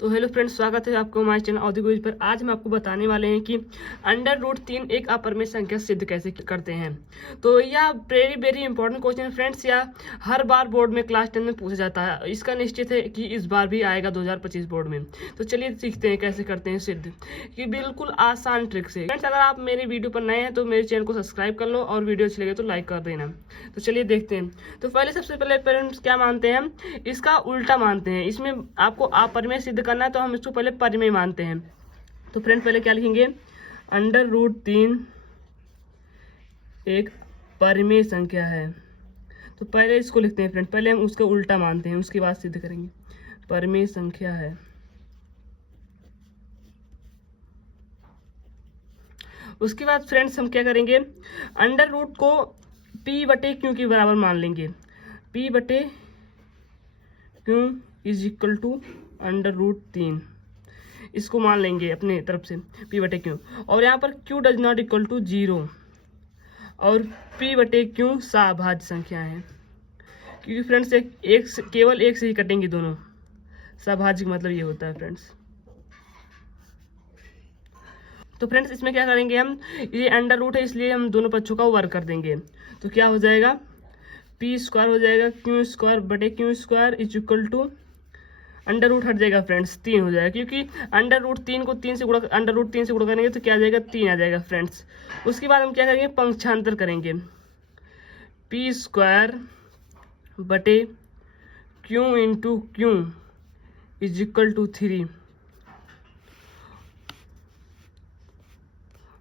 तो hello friends, स्वागत है आपको हमारे चैनल ऑडियो क्विज पर। आज हम आपको बताने वाले हैं कि √3 एक अपरिमेय संख्या सिद्ध कैसे करते हैं। तो यह वेरी इंपॉर्टेंट क्वेश्चन है फ्रेंड्स। यह हर बार बोर्ड में क्लास 10 में पूछा जाता है। इसका निश्चित है कि इस बार भी आएगा 2025 बोर्ड में। तो चलिए सीखते हैं कैसे करते हैं सिद्ध, कि बिल्कुल आसान ट्रिक से। फ्रेंड्स, अगर आप मेरी वीडियो पर नए हैं तो मेरे चैनल को सब्सक्राइब कर लो और वीडियो अच्छी लगे तो लाइक कर देना। तो चलिए देखते हैं। तो सबसे पहले पेरेंट्स क्या मानते हैं हम, इसका उल्टा मानते हैं। इसमें आपको अपरिमेय सिद्ध करना है तो हम इसको पहले परिमेय मानते हैं। तो फ्रेंड पहले क्या लिखेंगे, √3 एक परिमेय संख्या है। तो पहले इसको लिखते हैं फ्रेंड, पहले हम उसका उल्टा मानते हैं, उसके बाद सिद्ध करेंगे। परिमेय संख्या है। उसके बाद फ्रेंड्स हम क्या करेंगे, अंडर रूट को p/q के बराबर मान लेंगे। p/q इज इक्वल टू √3, इसको मान लेंगे अपने तरफ से p/q। और यहाँ पर q does not equal to 0 और p/q सभाज्य संख्या है, क्योंकि फ्रेंड्स केवल एक से ही कटेंगे दोनों। सभाज्य का मतलब ये होता है फ्रेंड्स। तो फ्रेंड्स इसमें क्या करेंगे हम, ये अंडर रूट है इसलिए हम दोनों पक्षों का वर्ग कर देंगे। तो क्या हो जाएगा, p² हो जाएगा q² is equal to under root हट जाएगा फ्रेंड्स, 3 हो जाएगा, क्योंकि √3 को 3 से गुणा करेंगे तो क्या आ जाएगा, 3 आ जाएगा फ्रेंड्स। उसके बाद हम क्या करेंगे, पंक्षांतर करेंगे। p² बटे q इज इक्वल टू 3।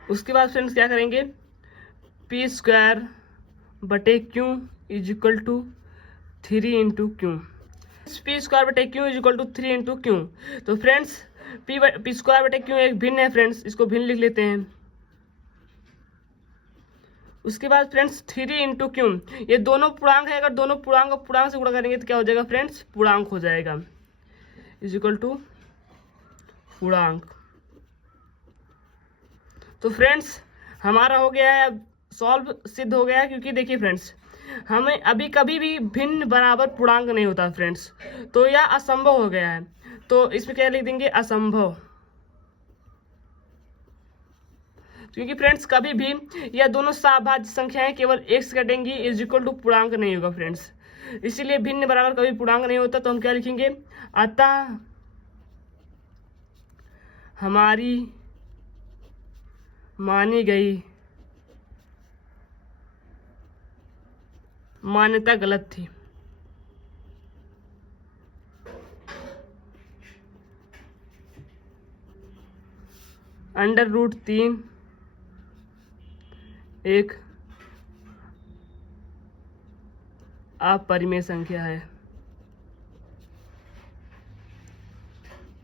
उसके बाद फ्रेंड्स क्या करेंगे, p² बटे q is equal to 3 × q। p² बटे q is equal to 3 × q। तो फ्रेंड्स p² बटे q एक भिन्न है फ्रेंड्स, इसको भिन्न लिख लेते हैं। उसके बाद फ्रेंड्स 3 × q, ये दोनों पूर्णांक है। अगर दोनों पूर्णांक से गुणा करेंगे तो क्या हो जाएगा फ्रेंड्स, पूर्णांक हो जाएगा, इज इक्वल टू पूर्णांक। तो फ्रेंड्स हमारा हो गया है, सॉल्व सिद्ध हो गया है। क्योंकि देखिए फ्रेंड्स, हमें अभी कभी भी भिन्न बराबर पूर्णांक नहीं होता फ्रेंड्स, तो यह असंभव हो गया है। तो इसमें क्या लिख देंगे, असंभव। क्योंकि फ्रेंड्स कभी भी यह दोनों सभाज्य संख्याएं केवल एक से कटेंगी, इज इक्वल टू पूर्णांक नहीं होगा फ्रेंड्स। इसीलिए भिन्न बराबर कभी पूर्णांक नहीं होता। तो हम क्या लिखेंगे, अतः हमारी मानी गई मान्यता गलत थी। √3 एक अपरिमेय संख्या है।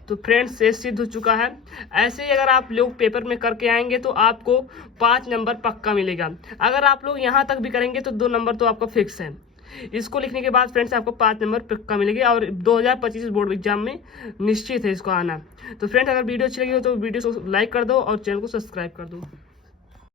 तो फ्रेंड्स ये सिद्ध हो चुका है। ऐसे ही अगर आप लोग पेपर में करके आएंगे तो आपको 5 नंबर पक्का मिलेगा। अगर आप लोग यहाँ तक भी करेंगे तो 2 नंबर तो आपका फिक्स है। इसको लिखने के बाद फ्रेंड्स आपको 5 नंबर पक्का मिलेंगे और 2025 बोर्ड एग्जाम में निश्चित है इसको आना। तो फ्रेंड्स अगर वीडियो अच्छी लगी हो तो वीडियो को लाइक कर दो और चैनल को सब्सक्राइब कर दो।